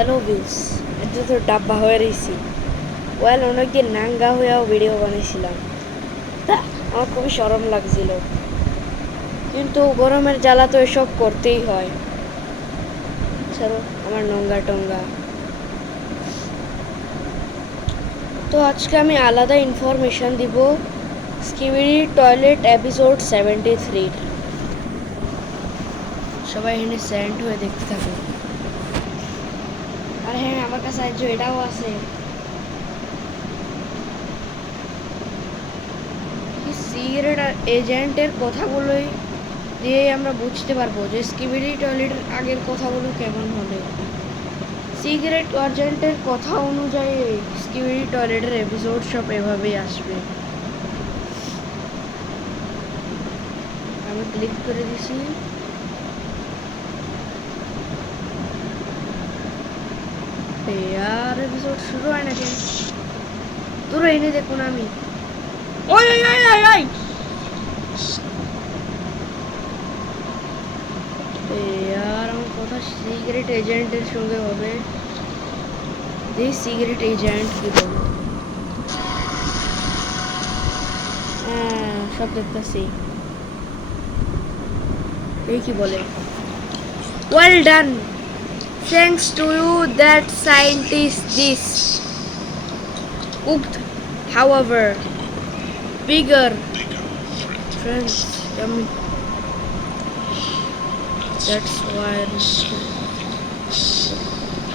Hello views, এটা তো ডাব্বা হয়ে রয়েছি। ওয়েল, অনেকদিন নাঙ্গা হয়েও ভিডিও বানিয়েছিলাম, তা আমার খুবই শরম লাগছিল, কিন্তু গরমের জ্বালা তো এসব করতেই হয়। ছাড়ো আমার নোংরা টোঙ্গা। তো আজকে আমি আলাদা ইনফরমেশন দিব স্কিবিডি টয়লেট এপিসোড 73। সবাই এখানে স্যান্ড হয়ে দেখতে থাকো। আর হ্যাঁ, আমার কাছে আজ এটাও আছে। সিগারেট আর এজেন্টের কথাগুলোই দিয়েই আমরা বুঝতে পারবো যে স্কিবিডি টয়লেটের আগের কথাগুলো কেমন হবে। সিগারেট এজেন্টের কথা অনুযায়ী স্কিবিডি টয়লেটের এপিসোড সব এভাবেই আসবে। আমি ক্লিক করে দিছি। আর এপিসোড শুরু হয় না কেন? তোর এনে দেখুন আমি। ওই ওই ওই ওই ওই আর আমার কথা সিগারেট এজেন্টের সঙ্গে হবে। এই সিগারেট এজেন্ট কি বলবো? হ্যাঁ, সব দেখতেছি। এই কি বলে? Well done, thanks to you that scientist this cooked, however bigger friends coming. That's why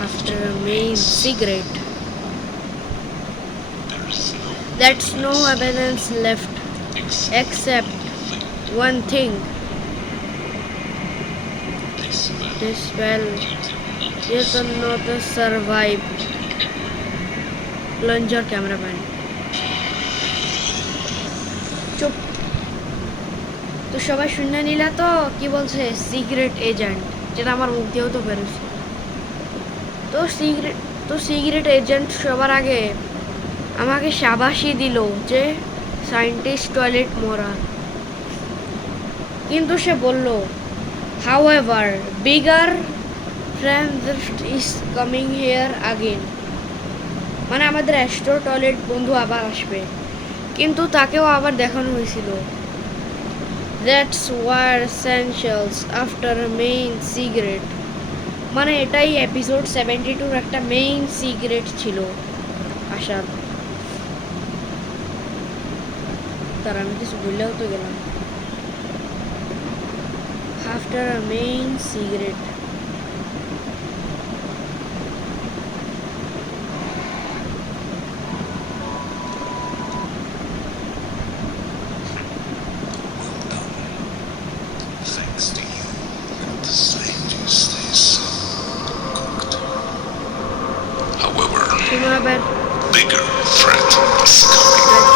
after a main cigarette, that's no evidence left except one thing. This well yet another survived. Plunger cameraman. চুপ। তো সবাই শুনে নিলা তো কি বলছে cigarette agent, যেটা আমার মুখ দিয়েও তো বেরোছে। তো সিগারেট এজেন্ট সবার আগে আমাকে শাবাশি দিল যে সায়েন্টিস্ট টয়লেট মরা, কিন্তু সে বলল however bigger friend is coming here again, মানে আমাদের অ্যাস্ট্রো টয়লেট বন্ধু আবার আসবে, কিন্তু তাকেও আবার দেখানো হয়েছিল। That's why essentials after a main cigarette, মানে এটাই এপিসোড 72 একটা মেইন সিগারেট ছিল আসার। তার আমি কিছু বললেও তো গেলাম। After a main cigarette, bigger threat is coming.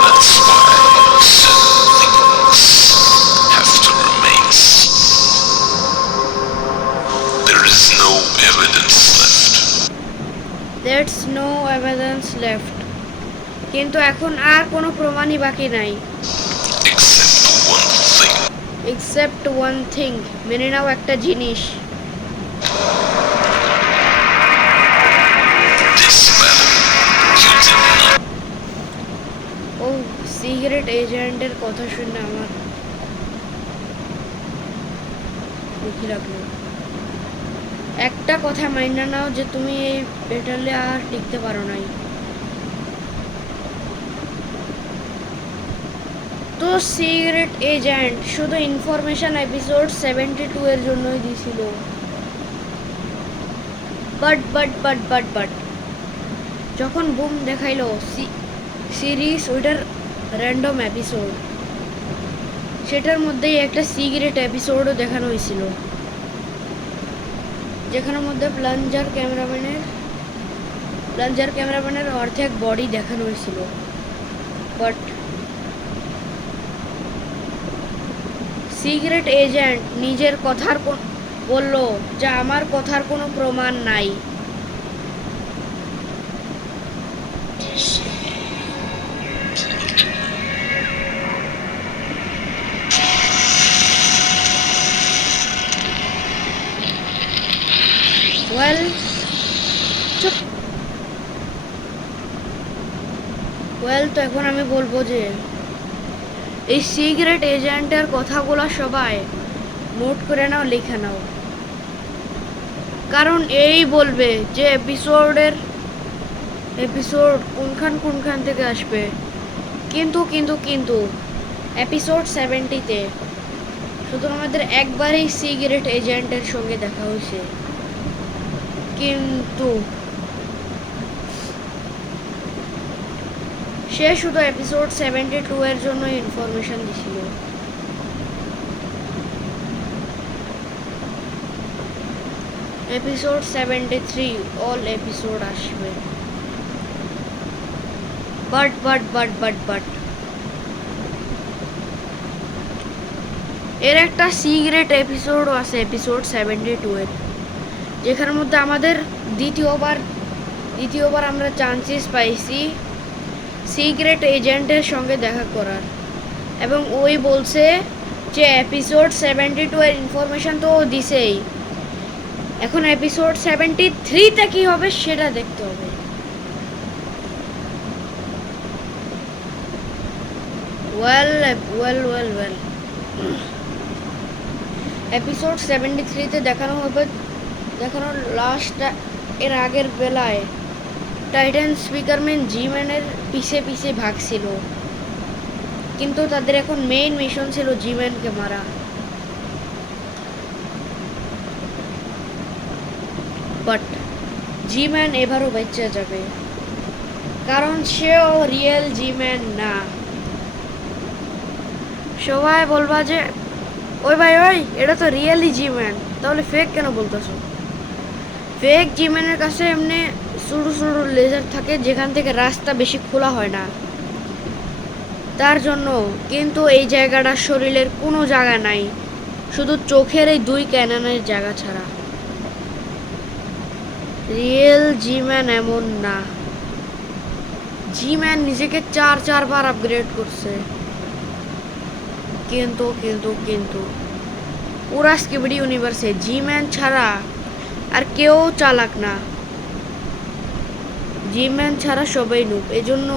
That's why certain things have to remain. There is no evidence left. There's no evidence left, কিন্তু এখন আর কোনো প্রমাণই বাকি নাই। Except one thing, মেনে নাও একটা জিনিস। ও সিগারেট এজেন্টের কথা শুনে আমার দুঃখী লাগলো। একটা কথা মাইনা নাও যে তুমি এই ব্যাটেলে আর টিকতে পারো নাই। তো সিগারেট এজেন্ট শুধু ইনফরমেশন এপিসোড 72 এর জন্যই দিছিল। বাট যখন বুম দেখাইলো সিরিজ ওইটার র্যান্ডম এপিসোড, সেটার মধ্যেই একটা সিগারেট এপিসোডও দেখানো হয়েছিল, যেখানের মধ্যে প্লাঞ্জার ক্যামেরাম্যানের অর্ধেক বডি দেখানো হয়েছিল। বাট সিগারেট এজেন্ট নিজের কথার বলল যে আমার কথার কোনো প্রমাণ নাই। ওয়েল চুপ। ওয়েল, তো এখন আমি বলবো যে এই সিক্রেট এজেন্টের কথাগুলো সবাই নোট করে নাও, লিখে নাও, কারণ এই বলবে যে এপিসোড কোনখান থেকে আসবে। কিন্তু কিন্তু কিন্তু এপিসোড 70-তে শুধু আমাদের একবারই সিক্রেট এজেন্টের সঙ্গে দেখা হয়েছে, কিন্তু সে শুধু এপিসোড 72 এর জন্য ইনফরমেশন দিছিল। এপিসোড 73 অল এপিসোড আসবে। বাট এর একটা সিক্রেট এপিসোডও আছে, এপিসোড 72 এর, যেখানের মধ্যে আমাদের দ্বিতীয়বার আমরা চান্সেস পাইছি সিক্রেট এজেন্টের সঙ্গে দেখা করার, এবং ওই বলছে যে এপিসোড 72 এর ইনফরমেশন তো ও দিছেই, এখন এপিসোড 73-তে কি হবে সেটা দেখতে হবে। ওয়েল এপিসোড 73-তে দেখানো লাস্ট এর আগের বেলায় টাইটান স্পিকারম্যান জি-ম্যানের পিছে ভাগছিল, কিন্তু তাদের এখন মেইন মিশন ছিল জি-ম্যানকে মারা। বাট জি-ম্যান এবারও বেঁচে যাবে, কারণ সেও রিয়েল জি-ম্যান না। সবাই বলবা যে ওই ভাই এটা তো রিয়েলি জি-ম্যান, তাহলে ফেক কেন বলতেছো? ফেক জি-ম্যানের কাছে এমনি সরু লেজার থাকে যেখান থেকে রাস্তা বেশি খোলা হয় না, তার জন্য। কিন্তু এই জায়গাটা শরীরের কোনো জায়গা নাই, শুধু চোখের এই 2 ক্যাননের জায়গা ছাড়া। রিয়েল জি-ম্যান এমন না। জি-ম্যান নিজেকে 4 বার আপগ্রেড করছে, কিন্তু পুরা স্কিবিডি ইউনিভার্সে জি-ম্যান ছাড়া আর কেউ চালাক না। জি-ম্যান ছাড়া সবাই নুব, এজন্য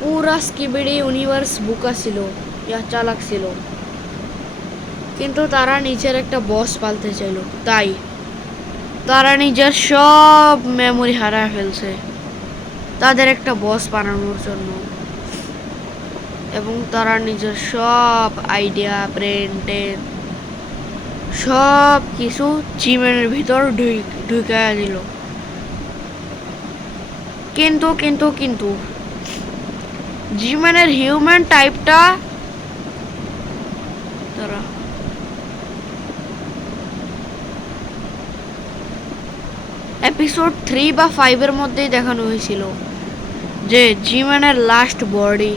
পুরা স্কিবিডি ইউনিভার্স বুকা ছিল, চালাক ছিল, কিন্তু তারা নিজের একটা বস পালতে চাইল, তাই তারা নিজের সব মেমোরি হারায় ফেলছে তাদের একটা বস বানানোর জন্য, এবং তারা নিজের সব আইডিয়া ব্রেন সব কিছু জি-ম্যানের ভিতর ঢুকাইয়া দিল। কিন্তু জি-ম্যানের হিউম্যান টাইপটা তারা এপিসোড 3 বা 5 এর মধ্যেই দেখানো হয়েছিল যে জি-ম্যানের লাস্ট বডি।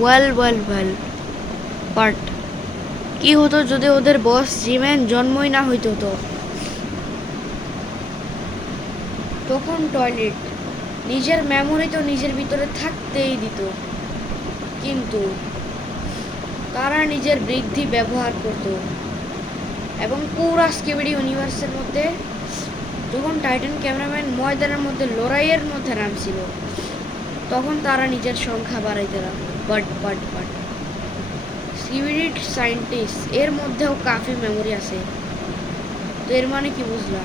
ওয়েল বাট কি হতো যদি ওদের বস জি-ম্যান জন্মই না হইতো? তো তখন টয়লেট নিজের মেমোরি তো নিজের ভিতরে থাকতেই দিত, কিন্তু তারা নিজের বৃদ্ধি ব্যবহার করত, এবং পুরা স্কিবিডি ইউনিভার্সের মধ্যে যখন টাইটান ক্যামেরাম্যান ময়দানের মধ্যে লড়াইয়ের মধ্যে নামছিল, তখন তারা নিজের সংখ্যা বাড়াইতে লাগলো। বাট স্কিবিডি সায়েন্টিস্ট এর মধ্যেও কাফি মেমোরি আছে, তো এর মানে কি বুঝলা?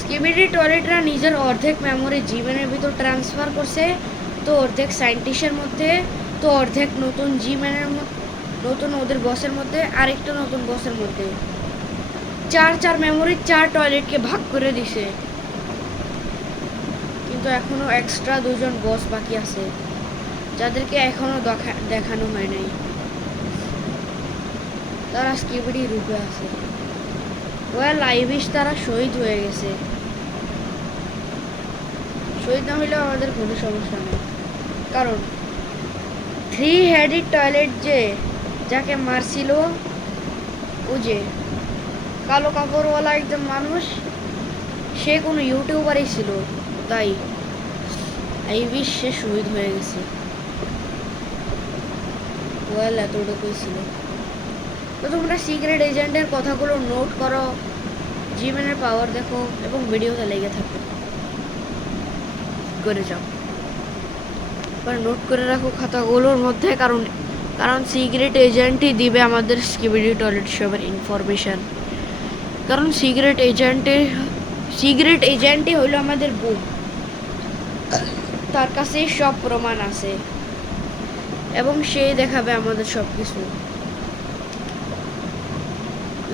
স্কিবিডি টয়লেটরা নিজের অর্ধেক মেমোরি জি-ম্যানের ভিতর ট্রান্সফার করছে, তো অর্ধেক সায়েন্টিস্টের মধ্যে, তো অর্ধেক নতুন জি-ম্যানের নতুন ওদের বসের মধ্যে, আরেকটা নতুন বসের মধ্যে। 4 মেমোরি 4 টয়লেটকে ভাগ করে দিছে, কিন্তু এখনো এক্সট্রা 2জন বস বাকি আছে যাদেরকে এখনো দেখানো হয় নাই। তারা স্কিবিডি রূপে আছে। ওয়েল, আই উইশ তারা শহীদ হয়ে গেছে। শহীদ না হইলেও আমাদের কোনো সমস্যা নেই, কারণ 3-হেডেড টয়লেট যাকে মারছিল, ও যে কালো কাপড়ওয়ালা একজন মানুষ, সে কোনো ইউটিউবারই ছিল, তাই আইভি সে শহীদ হয়ে গেছে। ওয়েল, এতটুকুই ছিল। তো তোমরা সিক্রেট এজেন্টের কথাগুলো নোট করো, জিমেনের পাওয়ার দেখো এবং ভিডিওতে লেগে থাকো, করে যাও। এবার নোট করে রাখো খাতাগুলোর মধ্যে, কারণ কারণ সিক্রেট এজেন্টই দিবে আমাদের স্কিবিডি টয়লেট সবের ইনফরমেশন। কারণ সিক্রেট এজেন্টই হলো আমাদের বুম। তার কাছে সব প্রমাণ আছে এবং সে দেখাবে আমাদের সব কিছু।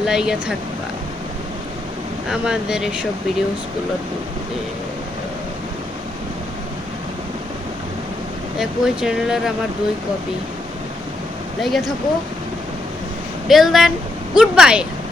লাইগা থাকবা আমাদের এসব ভিডিওসগুলোর মধ্যে। একই চ্যানেলের আমার 2 কপি। লাইগা থাকো। Till then, good bye.